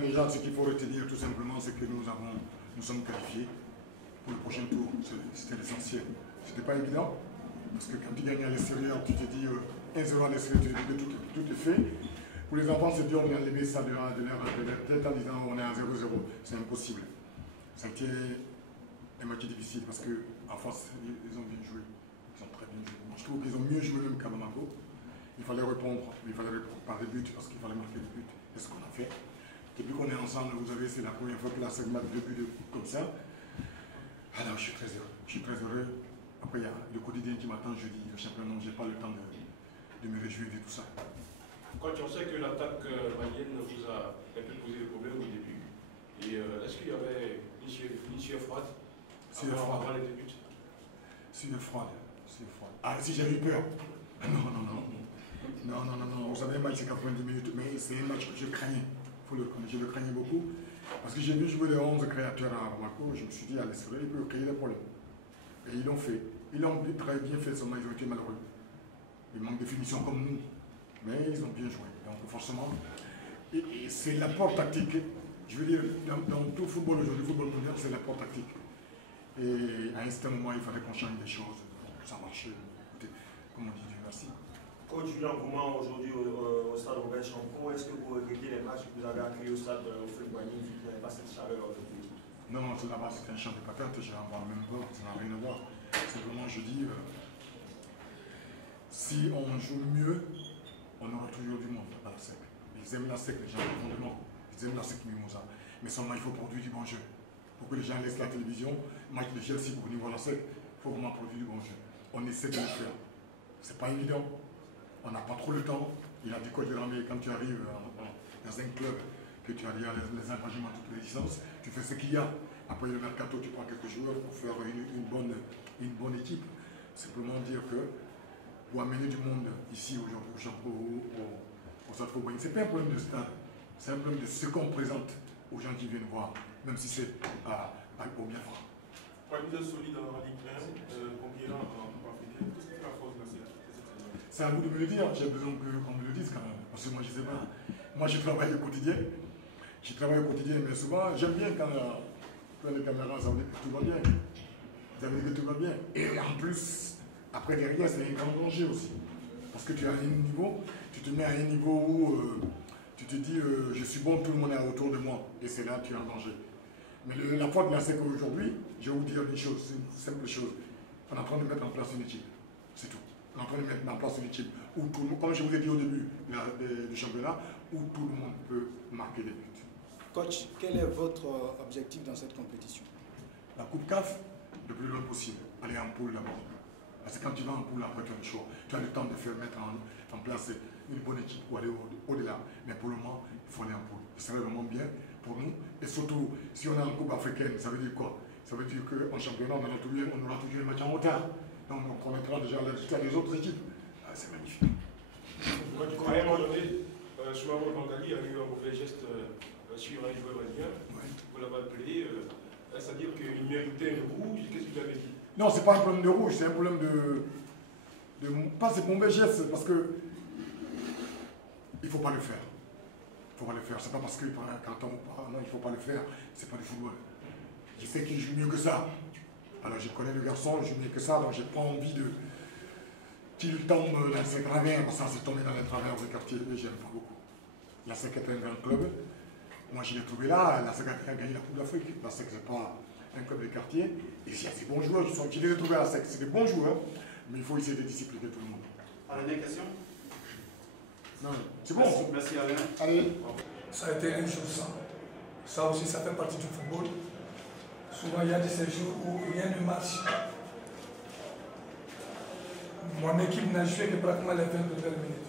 Déjà, ce qu'il faut retenir tout simplement, c'est que nous sommes qualifiés pour le prochain tour. C'était l'essentiel. C'était pas évident, parce que quand tu gagnes à l'extérieur, tu te dis 1-0 à l'extérieur, tu te dis que tout est fait. Pour les enfants, c'est dur d'enlever ça de leur tête en disant on est à 0-0. C'est impossible. Ça a été un match difficile parce qu'en face, ils ont bien joué. Ils ont très bien joué. Moi, je trouve qu'ils ont mieux joué même qu'à Bamako. Il fallait répondre, mais il fallait répondre par des buts parce qu'il fallait marquer des buts. C'est ce qu'on a fait. Depuis qu'on est ensemble, vous savez, c'est la première fois que la SEC marque 2 buts comme ça. Alors, je suis très heureux. Je suis très heureux. Après, il y a le quotidien qui m'attend jeudi. Le championnat, je n'ai pas le temps de me réjouir de tout ça. Quand on sait que l'attaque malienne vous a un peu posé des problèmes au début, et est-ce qu'il y avait une sueur froide avant les débuts? Sueur froide. Ah, si j'avais eu peur. Non. Vous savez, le match c'est 90 minutes, mais c'est un match que je craignais. Je le craignais beaucoup. Parce que j'ai vu jouer les 11 créateurs à Bamako, je me suis dit, à l'extérieur, ils peuvent créer des problèmes. Et ils l'ont fait. Ils l'ont très bien fait, seulement ils ont été malheureux. Ils manquent de finition comme nous. Mais ils ont bien joué. Donc forcément, et c'est l'apport tactique. Je veux dire, dans tout football aujourd'hui, le football mondial, c'est l'apport tactique. Et à un certain moment, il fallait qu'on change des choses. Donc, ça marchait. Comme on dit, Dieu merci. Coach Julien Gourmand, aujourd'hui au stade Robert Champeau, est-ce que vous regrettez les matchs que vous avez accueillis au stade Fleury-Boigny, vu qu'il n'y avait pas cette chaleur dans votre équipe? Non, là-bas c'était un champ de patates, j'ai encore le même bord, ça n'a rien à voir. Simplement, je dis, si on joue mieux, on aura toujours du monde à la SEC. Ils aiment la SEC, les gens profondément. Ils aiment la SEC Mimosa. Mais seulement, il faut produire du bon jeu. Pour que les gens laissent la télévision, match de Chelsea pour venir voir la SEC, il faut vraiment produire du bon jeu. On essaie de le faire. C'est pas évident. On n'a pas trop le temps. Il a dit quoi, quand tu arrives dans un club, que tu as les engagements à toutes les licences, tu fais ce qu'il y a. Après le mercato, tu prends quelques joueurs pour faire une bonne équipe. Simplement dire que pour amener du monde ici aujourd'hui au Champeau, au stade Fleury-Boigny, ce n'est pas un problème de stade, c'est un problème de ce qu'on présente aux gens qui viennent voir, même si c'est au Biafra. Vous êtes solide en Ligue 1, conquérant en Coupe africaine. Qu'est-ce qui fait la force de cette saison? C'est à vous de me le dire, j'ai besoin qu'on me le dise quand même, parce que moi je ne sais pas. Moi je travaille au quotidien, mais souvent j'aime bien quand les caméras, ça veut dire que tout va bien. Ça veut dire que tout va bien. Et en plus, après derrière, c'est un grand danger aussi. Parce que tu as un niveau, tu te mets à un niveau où tu te dis je suis bon, tout le monde est autour de moi. Et c'est là que tu es en danger. Mais la faute de la SEC aujourd'hui, je vais vous dire une chose, c'est une simple chose. On est en train de mettre en place une équipe. C'est tout. On est en train de mettre en place une équipe où tout le monde, comme je vous ai dit au début du championnat, où tout le monde peut marquer des buts. Coach, quel est votre objectif dans cette compétition? La Coupe CAF, le plus loin possible. Aller en poule d'abord. Parce que quand tu vas en poule, après tu as le choix. Tu as le temps de mettre en place une bonne équipe pour aller au-delà. Mais pour le moment, il faut aller en poule. Ce serait vraiment bien pour nous. Et surtout, si on est en Coupe africaine, ça veut dire quoi? Ça veut dire qu'en championnat, on aura toujours un match en retard. Donc on promettra déjà le résultat des autres équipes. Ah, c'est magnifique. À un moment donné, Soumaré Bangali a eu un mauvais geste sur un joueur malien. Vous l'avez appelé, c'est-à-dire qu'il méritait un rouge. Qu'est-ce que vous avez dit? Non, c'est pas un problème de rouge, c'est un problème pas ce mauvais geste, parce que il faut pas le faire. Il faut pas le faire. C'est pas parce qu'il prend un carton ou pas. Non, il faut pas le faire. C'est pas du football. Je sais qu'il joue mieux que ça. Alors je connais le garçon, il joue mieux que ça, donc j'ai pas envie qu'il tombe dans ses travers, parce que ça c'est tombé dans les travers du quartier, et j'aime pas beaucoup. La SEC est un grand club. Moi je l'ai trouvé là, la SEC a gagné la Coupe d'Afrique. La SEC c'est pas un club de quartier. Et s'il y a des bons joueurs, je les ai trouvés à la SEC, c'est des bons joueurs, mais il faut essayer de discipliner tout le monde. Dernière question? Non, c'est bon. Merci Alain. Allez. Ça a été un jour sans. Ça aussi, ça fait partie du football. Souvent, il y a de ces jours où rien ne marche. Mon équipe n'a joué que pratiquement les 20 premières minutes.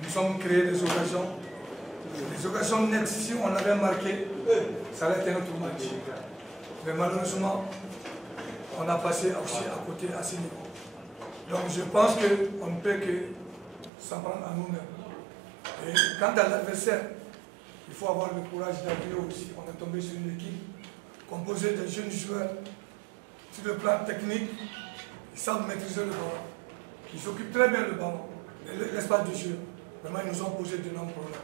Nous sommes créés des occasions. Les occasions nettes, si on avait marqué, ça allait être notre match. Mais malheureusement, on a passé aussi à côté à ce niveau. Donc je pense qu'on ne peut que s'en prendre à nous-mêmes. Et quant à l'adversaire, il faut avoir le courage d'appuyer aussi. On est tombé sur une équipe composée de jeunes joueurs sur le plan technique, ils savent maîtriser le ballon. Ils s'occupent très bien du ballon, l'espace de jeu. Vraiment, ils nous ont posé de nombreux problèmes.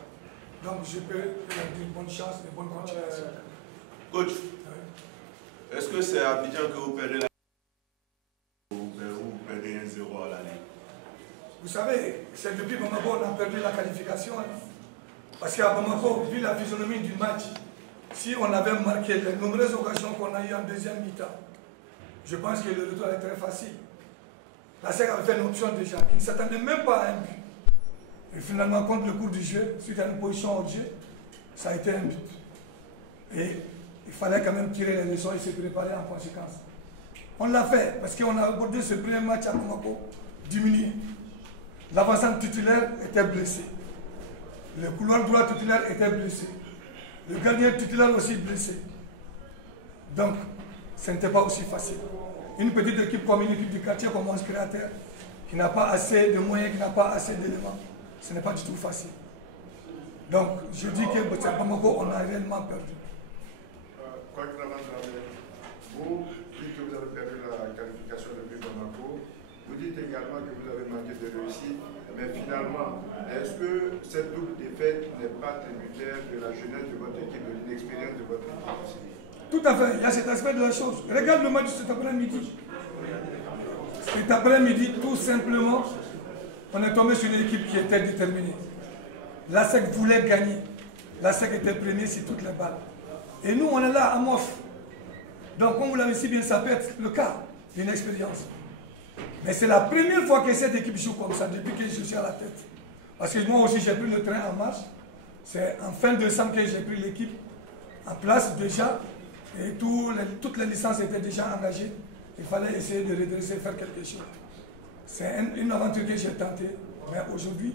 Donc, je peux leur dire bonne chance et bonne continuation. Coach, est-ce que c'est à Abidjan que vous perdez la ou vous perdez 1-0 à l'année? Vous savez, c'est depuis Bamako qu'on a perdu la qualification. Parce qu'à Bamako, vu la physionomie du match, si on avait marqué les nombreuses occasions qu'on a eues en deuxième mi-temps, je pense que le retour est très facile. La SEC avait fait une option déjà, qui ne s'attendait même pas à un but. Et finalement, contre le cours du jeu, suite à une position hors jeu, ça a été un but. Et il fallait quand même tirer les leçons et se préparer en conséquence. On l'a fait, parce qu'on a abordé ce premier match à Bamako diminué. L'avancement titulaire était blessé. Le couloir droit titulaire était blessé. Le gardien titulaire aussi blessé. Donc, ce n'était pas aussi facile. Une petite équipe comme une équipe du quartier comme 11 créateurs, qui n'a pas assez de moyens, qui n'a pas assez d'éléments, ce n'est pas du tout facile. Donc, je dis que Bamako, on a réellement perdu. Vous dites que vous avez perdu la qualification depuis Bamako. Vous dites également que vous avez manqué de réussite. Mais finalement, est-ce que cette double défaite n'est pas tributaire de la jeunesse de votre équipe, de l'inexpérience de votre équipe aussi? Tout à fait, il y a cet aspect de la chose. Regarde le match de cet après-midi. Cet après-midi, tout simplement, on est tombé sur une équipe qui était déterminée. La SEC voulait gagner. La SEC était premier sur toutes les balles. Et nous, on est là à MOF. Donc, comme vous l'avez si bien, ça peut être le cas d'une expérience. Mais c'est la première fois que cette équipe joue comme ça, depuis que je suis à la tête. Parce que moi aussi, j'ai pris le train en marche. C'est en fin décembre que j'ai pris l'équipe en place déjà. Et toutes les licences étaient déjà engagées. Il fallait essayer de redresser, faire quelque chose. C'est une aventure que j'ai tentée. Mais aujourd'hui,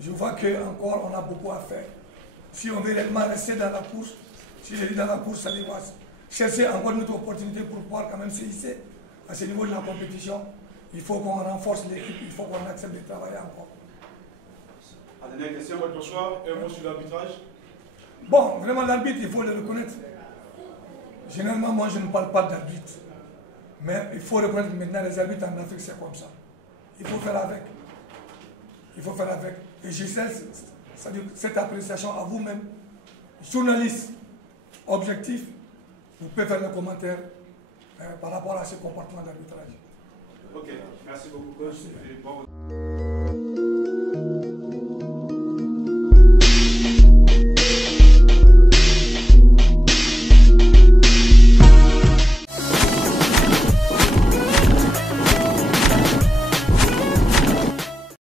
je vois qu'encore on a beaucoup à faire. Si on veut réellement rester dans la course, si je dis dans la course, ça veut dire chercher encore une autre opportunité pour pouvoir quand même se hisser à ce niveau de la compétition. Il faut qu'on renforce l'équipe, il faut qu'on accepte de travailler encore. La dernière question, bonsoir. Un mot sur l'arbitrage. Bon, vraiment l'arbitre, il faut le reconnaître. Généralement, moi je ne parle pas d'arbitre. Mais il faut reconnaître que maintenant les arbitres en Afrique, c'est comme ça. Il faut faire avec. Il faut faire avec. Et je sais, cette appréciation à vous-même, journaliste objectif, vous pouvez faire le commentaire par rapport à ce comportement d'arbitrage. Ok, merci beaucoup, coach.